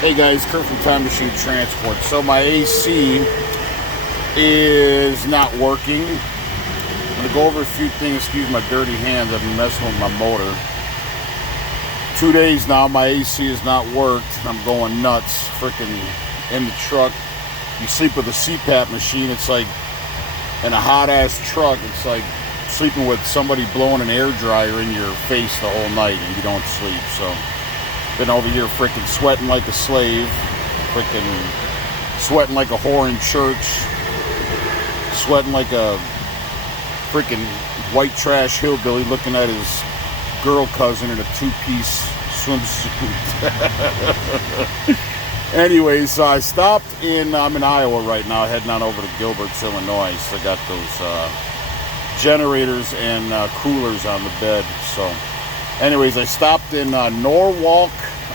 Hey guys, Kurt from Time Machine Transport. So my AC is not working. I'm going to go over a few things. Excuse my dirty hands. I've been messing with my motor. 2 days now, my AC has not worked. I'm going nuts. Freaking in the truck. You sleep with a CPAP machine. It's like in a hot ass truck. It's like sleeping with somebody blowing an air dryer in your face the whole night and you don't sleep. So been over here freaking sweating like a slave, freaking sweating like a whore in church, sweating like a freaking white trash hillbilly looking at his girl cousin in a two-piece swimsuit. Anyways, so I stopped I'm in Iowa right now, heading on over to Gilbert's, Illinois. So I got those generators and coolers on the bed. So anyways, I stopped in Norwalk,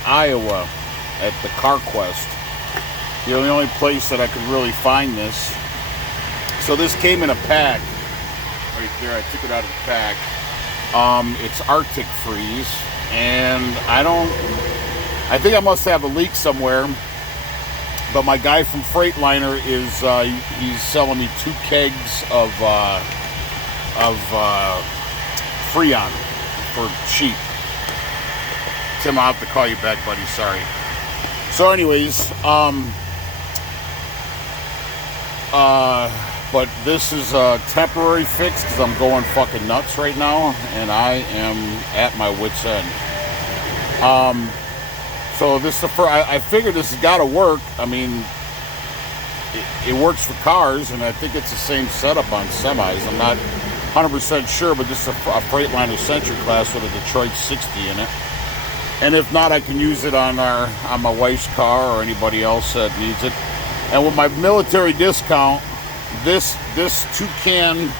Iowa at the CarQuest. The only place that I could really find this. So this came in a pack. Right there, I took it out of the pack. It's Arctic Freeze. And I think I must have a leak somewhere. But my guy from Freightliner he's selling me 2 kegs of Freon for cheap. Tim, I'll have to call you back, buddy. Sorry. So anyways, but this is a temporary fix because I'm going fucking nuts right now and I am at my wit's end. So this is I figured this has got to work. I mean, it works for cars, and I think it's the same setup on semis. I'm not 100% sure, but this is a Freightliner Century class with a Detroit 60 in it. And if not, I can use it on my wife's car or anybody else that needs it. And with my military discount, this toucan,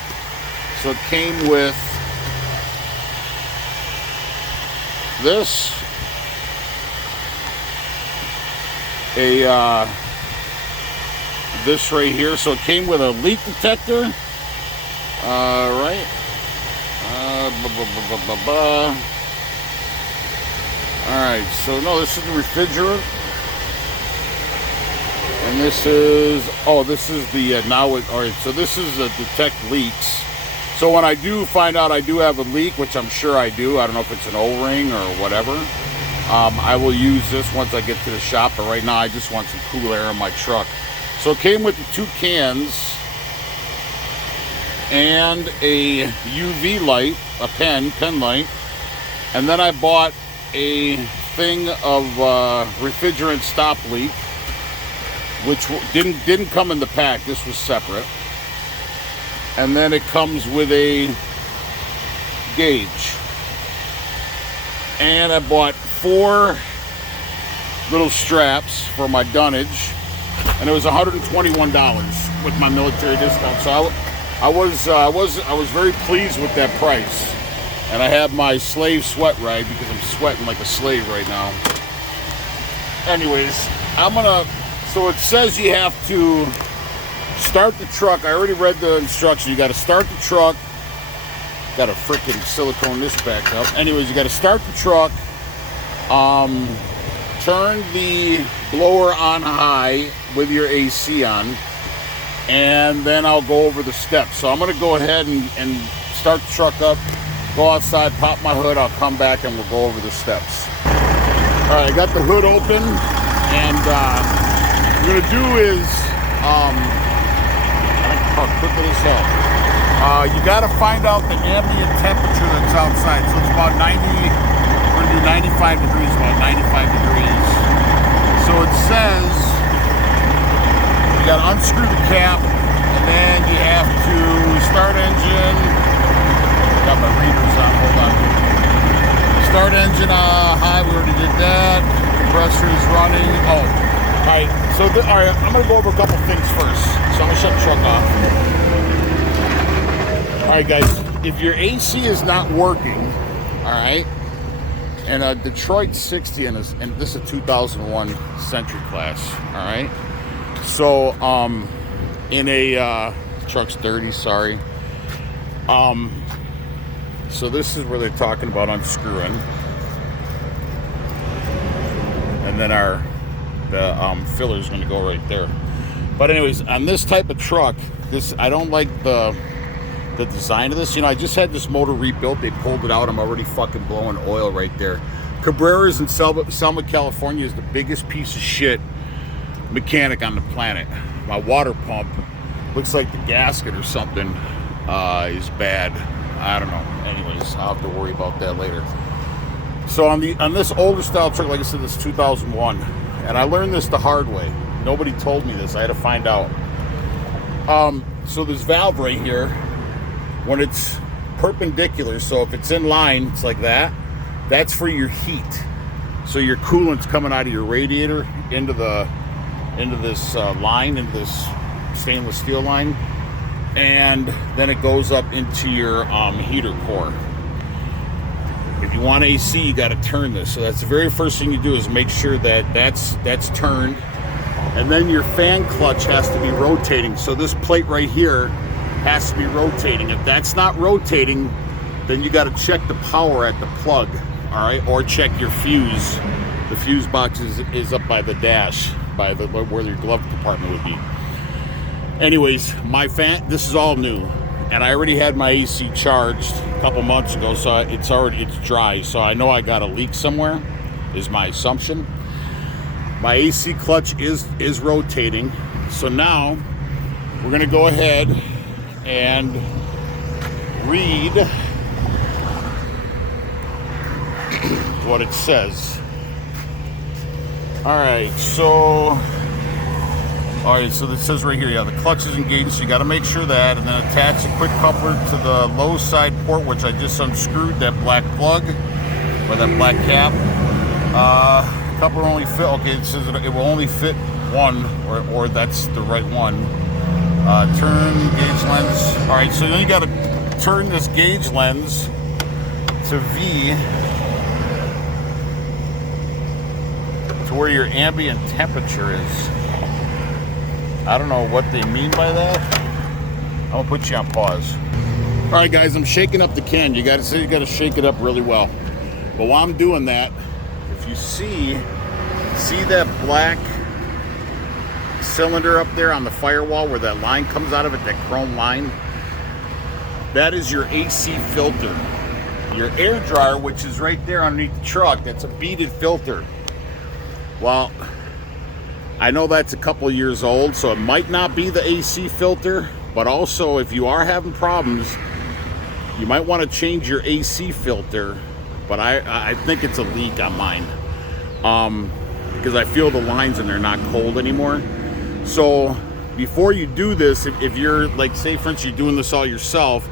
so it came with this, this right here. So it came with a leak detector, right? All right, so no, this is the refrigerant, and this is the all right. So this is the detect leaks. So when I do find out I do have a leak, which I'm sure I do, I don't know if it's an O-ring or whatever, I will use this once I get to the shop. But right now, I just want some cool air in my truck. So it came with the 2 cans and a UV light, a pen light, and then I bought a thing of refrigerant stop leak, which didn't come in the pack. This was separate. And then it comes with a gauge. And I bought 4 little straps for my dunnage, and it was $121 with my military discount. So I was very pleased with that price. And I have my slave sweat rag because I'm sweating like a slave right now. Anyways, so it says you have to start the truck. I already read the instructions. You got to start the truck. Got to freaking silicone this back up. Anyways, you got to start the truck. Turn the blower on high with your AC on. And then I'll go over the steps. So I'm going to go ahead and start the truck up. Go outside, pop my hood, I'll come back and we'll go over the steps. Alright, I got the hood open, and what we're gonna do is you gotta find out the ambient temperature that's outside. So it's about 90, we're gonna do 95 degrees, about 95 degrees. So it says you gotta unscrew the cap, and then you have to start engine. Got my readers on, hold on. Start engine high, we already did that. Compressor is running. Oh, all right. So, all right, I'm gonna go over a couple things first. So I'm gonna shut the truck off. All right, guys, if your AC is not working, all right, and a Detroit 60 and this is a 2001 Century class, all right. So, in a truck's dirty, sorry. So this is where they're talking about unscrewing. And then our filler is going to go right there. But anyways, on this type of truck, I don't like the design of this. You know, I just had this motor rebuilt. They pulled it out. I'm already fucking blowing oil right there. Cabrera's in Selma, California is the biggest piece of shit mechanic on the planet. My water pump looks like the gasket or something is bad. I don't know. Anyways, I'll have to worry about that later. So on this older style truck, like I said, this 2001, and I learned this the hard way. Nobody told me this. I had to find out. So this valve right here, when it's perpendicular, so if it's in line, it's like that. That's for your heat. So your coolant's coming out of your radiator into this line, into this stainless steel line, and then it goes up into your heater core. If you want AC, you got to turn this. So that's the very first thing you do is make sure that that's turned, and then your fan clutch has to be rotating. So this plate right here has to be rotating. If that's not rotating, then you got to check the power at the plug, all right, or check your fuse. The fuse box is up by the dash, by where your glove compartment would be. Anyways, my fan, this is all new, and I already had my AC charged a couple months ago, so it's dry. So I know I got a leak somewhere, is my assumption. My AC clutch is rotating. So now we're gonna go ahead and read what it says. All right, so this says right here, yeah, the clutch is engaged, so you got to make sure that, and then attach a quick coupler to the low side port, which I just unscrewed, that black plug, or that black cap. Coupler only fit, okay, it says it will only fit one, or that's the right one. Turn gauge lens. All right, so then you got to turn this gauge lens to V, to where your ambient temperature is. I don't know what they mean by that. I'm gonna put you on pause. All right, guys, I'm shaking up the can. You gotta shake it up really well. But while I'm doing that, if you see that black cylinder up there on the firewall where that line comes out of it, that chrome line, that is your AC filter. Your air dryer, which is right there underneath the truck, that's a beaded filter. Well, I know that's a couple years old, so it might not be the AC filter, but also if you are having problems, you might want to change your AC filter. But I think it's a leak on mine, because I feel the lines in there not cold anymore. So before you do this, if you're like, say for instance, you're doing this all yourself,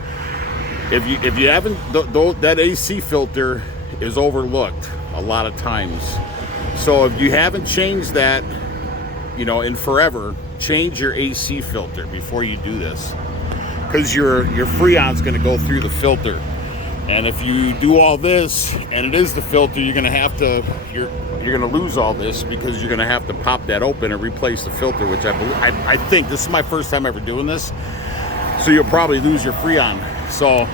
if you haven't, that AC filter is overlooked a lot of times. So if you haven't changed that, you know, in forever, change your AC filter before you do this, because your Freon's going to go through the filter. And if you do all this and it is the filter, you're going to lose all this, because you're going to have to pop that open and replace the filter, which I think this is my first time ever doing this, so you'll probably lose your Freon. So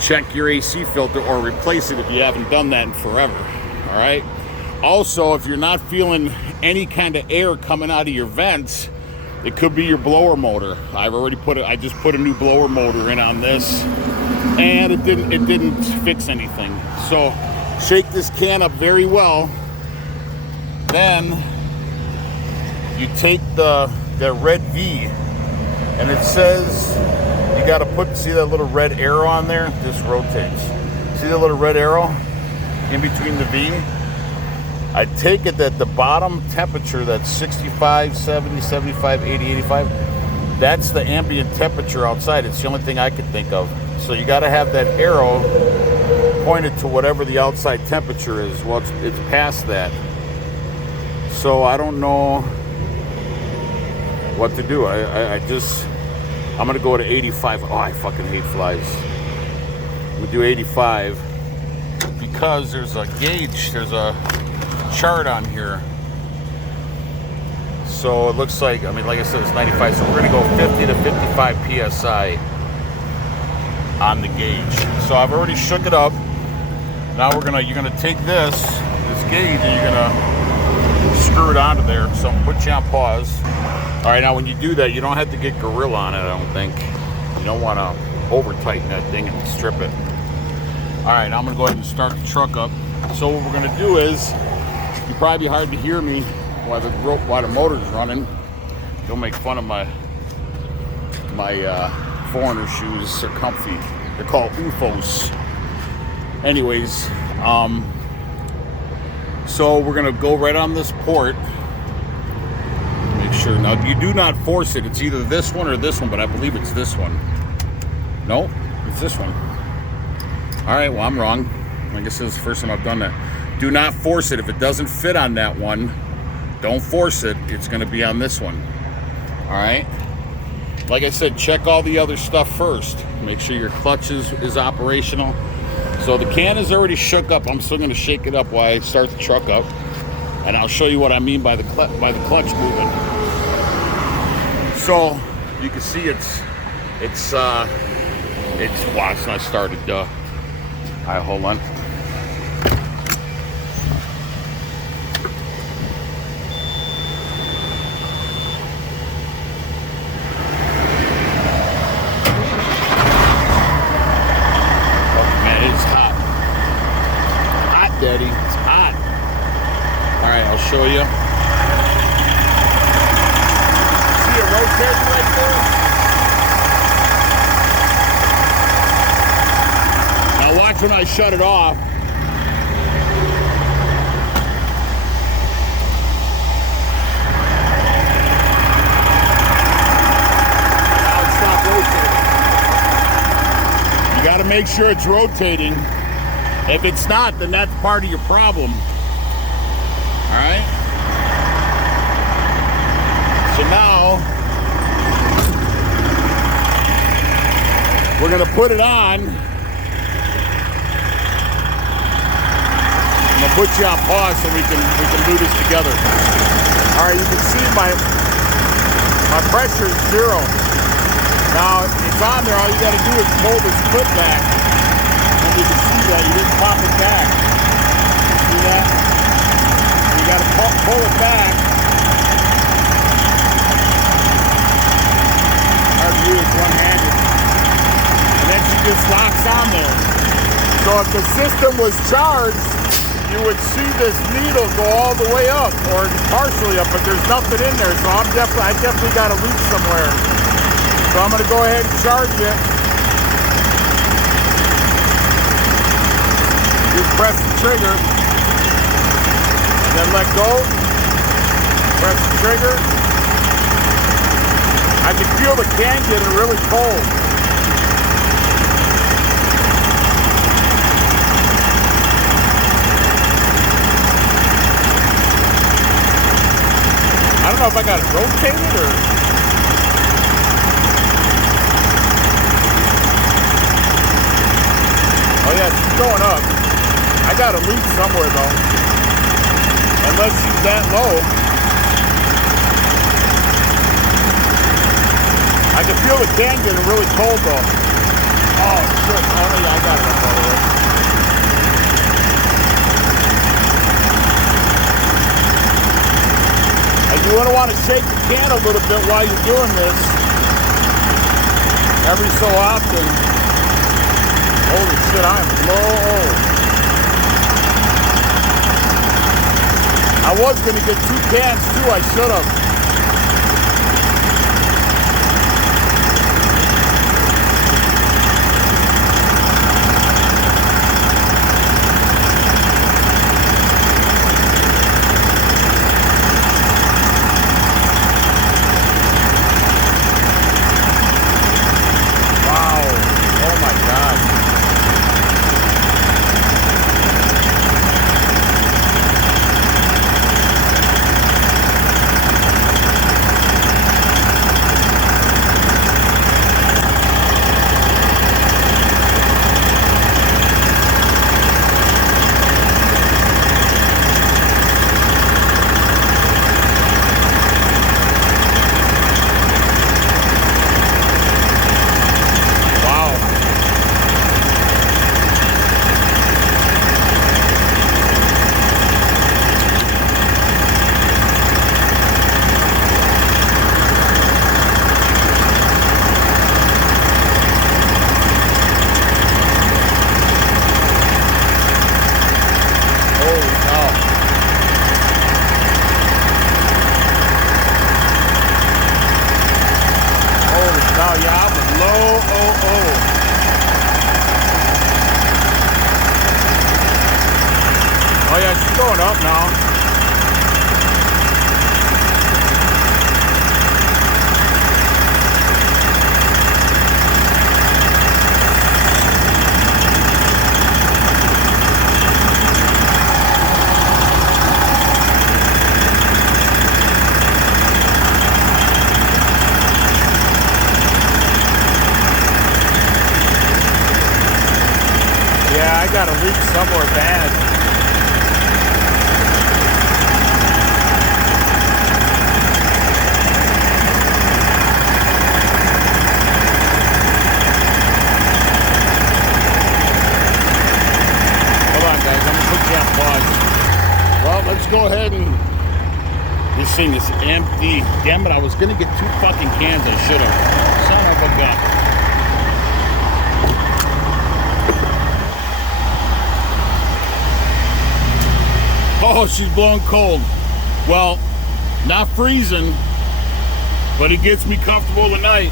check your AC filter or replace it if you haven't done that in forever. All right. Also, if you're not feeling any kind of air coming out of your vents, it could be your blower motor. I just put a new blower motor in on this, and it didn't fix anything. So shake this can up very well. Then you take the red V, and it says you got to see that little red arrow on there? This rotates. See that little red arrow in between the V? I take it that the bottom temperature, that's 65, 70, 75, 80, 85, that's the ambient temperature outside. It's the only thing I could think of. So you got to have that arrow pointed to whatever the outside temperature is. Well, it's past that. So I don't know what to do. I'm going to go to 85. Oh, I fucking hate flies. I'm going to do 85 because there's a gauge, there's a chart on here, so it looks like, I mean, like I said, it's 95, so we're going to go 50 to 55 psi on the gauge. So I've already shook it up. Now you're gonna take this gauge, and you're gonna screw it onto there. So I'm gonna put you on pause. All right, now when you do that, you don't have to get Gorilla on it, I don't think. You don't want to over tighten that thing and strip it. All right, now I'm gonna go ahead and start the truck up. So what we're gonna do is, you probably be hard to hear me while the motor's running. Don't make fun of my foreigner shoes. They're comfy. They're called UFOs. Anyways, so we're gonna go right on this port. Make sure. Now you do not force it. It's either this one or this one, but I believe it's this one. No, it's this one. All right, well I'm wrong. I guess this is the first time I've done that. Do not force it. If it doesn't fit on that one, don't force it. It's gonna be on this one. All right. Like I said, check all the other stuff first. Make sure your clutch is operational. So the can is already shook up. I'm still going to shake it up while I start the truck up, and I'll show you what I mean by the clutch moving. So you can see it's wow, it's not started. All right, hold on. Daddy, it's hot. All right, I'll show you. See it rotating right there? Now watch when I shut it off. Now it stopped rotating. You got to make sure it's rotating. If it's not, then that's part of your problem. All right? So now, we're gonna put it on. I'm gonna put you on pause so we can do this together. All right, you can see my pressure is 0. Now, it's on there. All you gotta do is pull this clip back. You can see that you didn't pop it back. See that? You got to pull it back. Hard to use one-handed. And then she just locks on there. So if the system was charged, you would see this needle go all the way up, or partially up, but there's nothing in there. So I definitely got a leak somewhere. So I'm going to go ahead and charge it. Just press the trigger, and then let go, press the trigger. I can feel the can getting really cold. I don't know if I got it rotated or... Oh yeah, it's going up. I got a leak somewhere though. Unless she's that low. I can feel the can getting really cold though. Oh shit. Oh yeah, I got it up all the way. And you want to shake the can a little bit while you're doing this. Every so often. Holy shit, I am low. I was going to get 2 cans too, I should have. Wow, oh my God. Oh yeah, she's going up now. Yeah, I got a leak somewhere bad. Hold on, guys. I'm going to put you on pause. Well, let's go ahead and... This thing is empty. Damn it, I was going to get 2 fucking cans. I should have. Son of a gun. Oh, she's blowing cold. Well, not freezing, but it gets me comfortable tonight.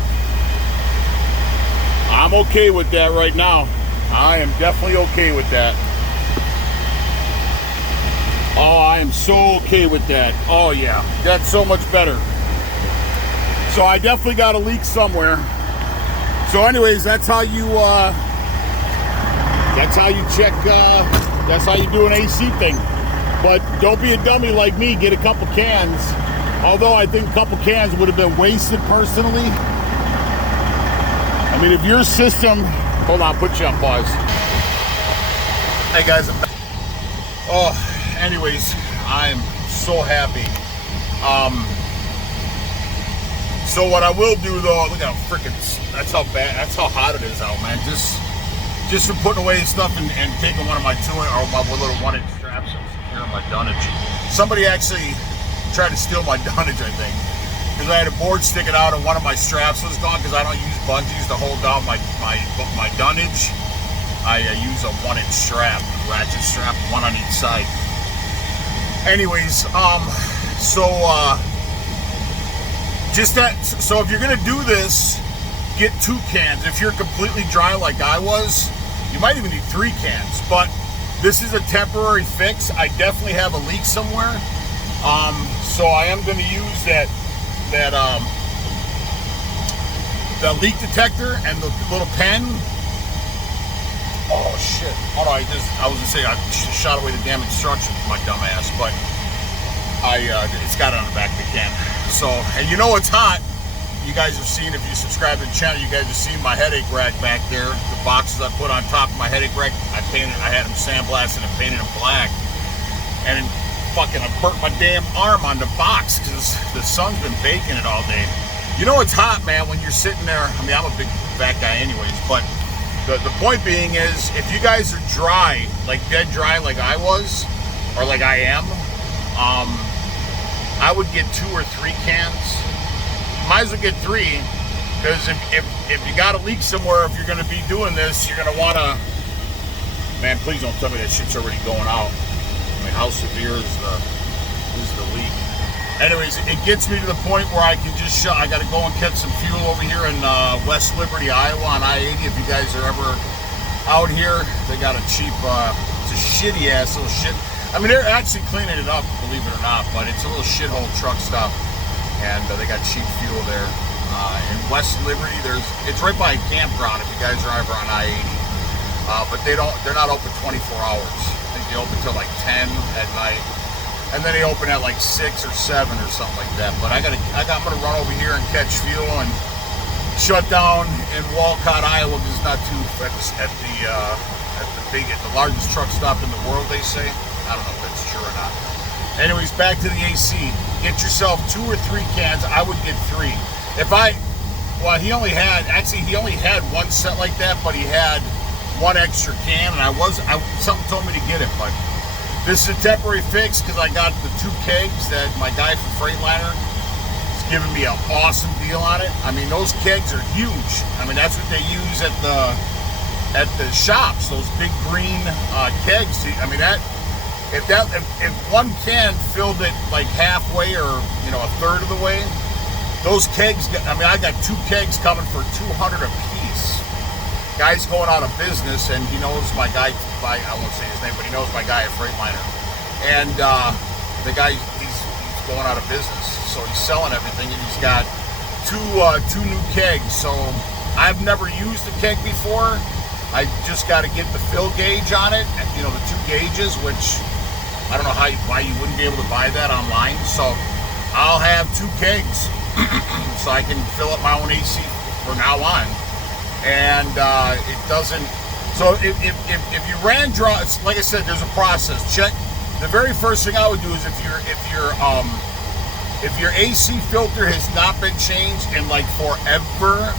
I'm okay with that right now. I am definitely okay with that. Oh, I am so okay with that. Oh yeah, that's so much better. So I definitely got a leak somewhere. So anyways, that's how you check, that's how you do an AC thing. But don't be a dummy like me, get a couple cans. Although I think a couple cans would have been wasted personally. I mean, if your system, hold on, put you on pause. Hey guys, I'm back. Oh, anyways, I'm so happy. So what I will do though, look how freaking, that's how hot it is out, man. Just from putting away stuff and taking one of my 2 or my little 1-inch straps here on my dunnage. Somebody actually tried to steal my dunnage, I think, because I had a board sticking out and one of my straps was gone because I don't use bungees to hold down my dunnage. I use a 1-inch strap, ratchet strap, one on each side. Anyways, so if you're gonna do this, get 2 cans. If you're completely dry like I was, you might even need 3 cans. But this is a temporary fix. I definitely have a leak somewhere, so I am gonna use that leak detector and the little pen. Oh shit! Hold on, I was gonna say I shot away the damn instructions, my dumb ass, but it's got it on the back of the can. So, and you know it's hot. You guys have seen, if you subscribe to the channel, you guys have seen my headache rack back there. The boxes I put on top of my headache rack, I had them sandblasted and painted them black. And fucking, I burnt my damn arm on the box because the sun's been baking it all day. You know it's hot, man, when you're sitting there. I mean, I'm a big fat guy anyways, but the point being is, if you guys are dry, like dead dry like I was, or like I am, I would get 2 or 3 cans. Might as well get 3, because if you got a leak somewhere, if you're going to be doing this, you're going to want to, man, please don't tell me that shit's already going out. I mean, how severe is the leak? Anyways, it gets me to the point where I can just I got to go and catch some fuel over here in West Liberty, Iowa on I-80. If you guys are ever out here, they got a cheap, it's a shitty ass little shit. I mean, they're actually cleaning it up, believe it or not, but it's a little shithole truck stop. And they got cheap fuel there. In West Liberty, it's right by a campground if you guys are ever on I-80. But they're not open 24 hours. I think they open till like 10 at night. And then they open at like 6 or 7 or something like that. But I'm gonna run over here and catch fuel and shut down in Walcott, Iowa, because it's not too at the largest truck stop in the world, they say. I don't know if that's true or not. Anyways, back to the AC. Get yourself 2 or 3 cans. I would get 3. He only had 1 set like that, but he had 1 extra can, and something told me to get it, but this is a temporary fix because I got the 2 kegs that my guy from Freightliner is giving me an awesome deal on it. I mean, those kegs are huge. I mean, that's what they use at the shops, those big green kegs. I mean, if 1 can filled it like halfway or a third of the way, those kegs, I mean, I got 2 kegs coming for $200 a piece. guy's going out of business, and he knows my guy, I won't say his name, but he knows my guy at Freightliner. And the guy, he's going out of business, so he's selling everything, and he's got two new kegs. So I've never used a keg before. I just got to get the fill gauge on it, you know, the 2 gauges, which I don't know why you wouldn't be able to buy that online. So I'll have 2 kegs so I can fill up my own AC from now on. And it doesn't. So if you ran dry, like I said, there's a process. Check. The very first thing I would do is if your AC filter has not been changed in like forever,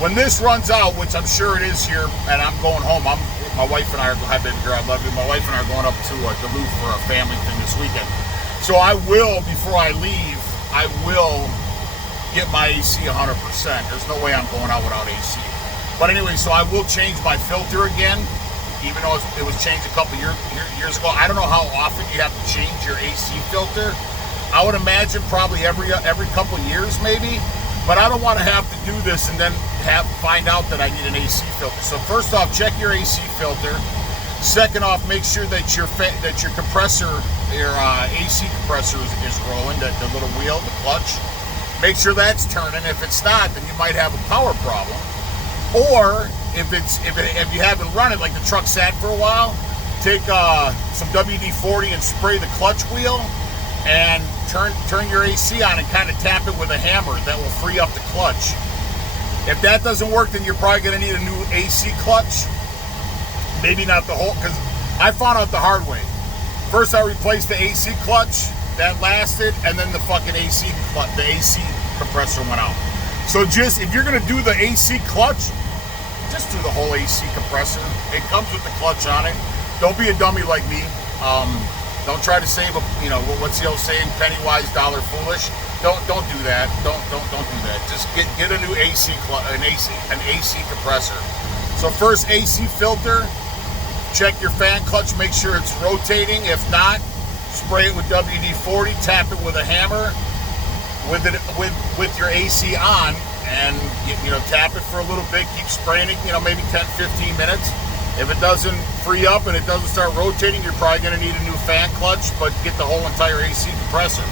when this runs out, which I'm sure it is here, and I'm going home. My wife and I are. Hi, baby girl, I love you. My wife and I are going up to Duluth for a family thing this weekend. So I will, before I leave, I will get my AC 100%. There's no way I'm going out without AC. But anyway, so I will change my filter again, even though it was changed a couple years ago. I don't know how often you have to change your AC filter. I would imagine probably every couple years maybe. But I don't want to have to do this and then find out that I need an AC filter. So first off, check your AC filter. Second off, make sure that your compressor, your AC compressor is rolling, the little wheel, the clutch. Make sure that's turning. If it's not, then you might have a power problem. Or if you haven't run it, like the truck sat for a while, take some WD-40 and spray the clutch wheel, and turn your AC on and kind of tap it with a hammer. That will free up the clutch. If that doesn't work, then you're probably going to need a new AC clutch. Maybe not the whole, because I found out the hard way. First, I replaced the AC clutch. That lasted, and then the fucking AC compressor went out. So if you're gonna do the AC clutch, just do the whole AC compressor. It comes with the clutch on it. Don't be a dummy like me. Don't try to save what's the old saying? Penny wise, dollar foolish. Don't do that. Don't do that. Just get a new an AC compressor. So first, AC filter. Check your fan clutch. Make sure it's rotating. If not, spray it with WD-40, tap it with a hammer with your AC on, and tap it for a little bit, keep spraying it, maybe 10-15 minutes. If it doesn't free up and it doesn't start rotating, you're probably going to need a new fan clutch, but get the whole entire AC compressor.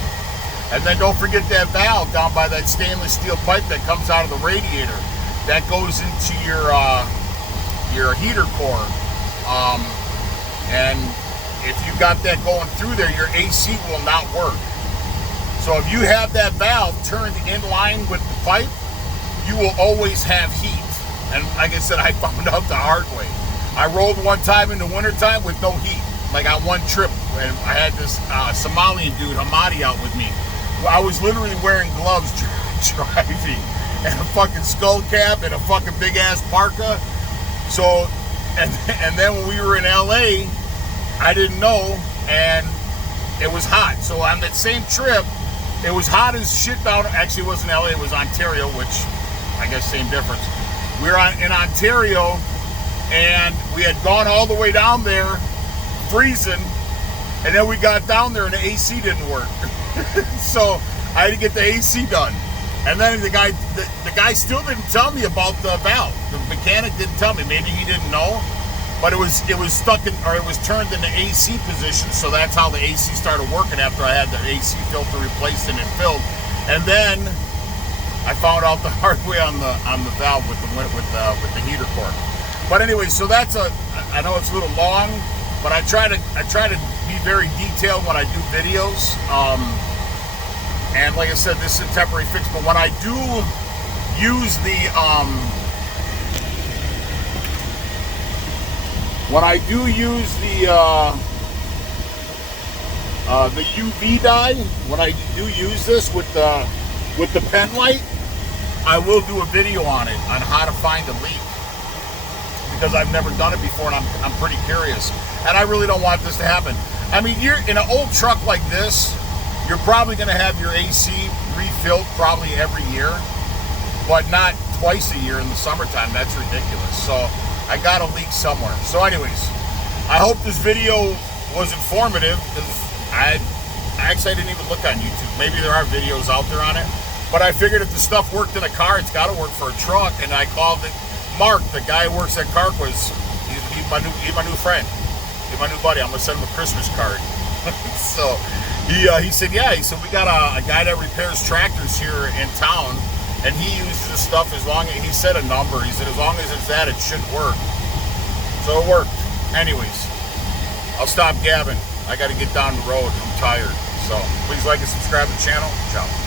And then don't forget that valve down by that stainless steel pipe that comes out of the radiator. That goes into your heater core. And if you got that going through there, your AC will not work. So if you have that valve turned in line with the pipe, you will always have heat. And like I said, I found out the hard way. I rolled one time in the wintertime with no heat. Like on one trip, and I had this Somalian dude, Hamadi, out with me. I was literally wearing gloves driving, and a fucking skull cap and a fucking big ass parka. So, and then when we were in LA, I didn't know, and it was hot. So on that same trip, it was hot as shit down. Actually, it wasn't LA, it was Ontario, which I guess same difference. We were in Ontario, and we had gone all the way down there, freezing, and then we got down there and the AC didn't work. So I had to get the AC done. And then the guy still didn't tell me about the valve. The mechanic didn't tell me. Maybe he didn't know. But it was stuck in, or it was turned in the AC position, so that's how the AC started working after I had the AC filter replaced and it filled. And then I found out the hard way on the valve with the heater core. But anyway, so that's I know it's a little long, but I try to be very detailed when I do videos. And like I said, this is a temporary fix. But when I do use the UV dye, when I do use this with the pen light, I will do a video on it on how to find a leak, because I've never done it before and I'm pretty curious, and I really don't want this to happen. I mean, you're in an old truck like this, you're probably going to have your AC refilled probably every year, but not twice a year in the summertime. That's ridiculous. So I got a leak somewhere. So anyways, I hope this video was informative, because I didn't even look on YouTube. Maybe there are videos out there on it, but I figured if the stuff worked in a car, it's got to work for a truck. And I called it Mark, the guy who works at Carquez, he's my new friend. He's my new buddy. I'm gonna send him a Christmas card. So he said, yeah. He said we got a guy that repairs tractors here in town, and he uses this stuff as long as he said a number. He said as long as it's that, it should work. So it worked. Anyways, I'll stop gabbing. I got to get down the road. I'm tired. So please like and subscribe to the channel. Ciao.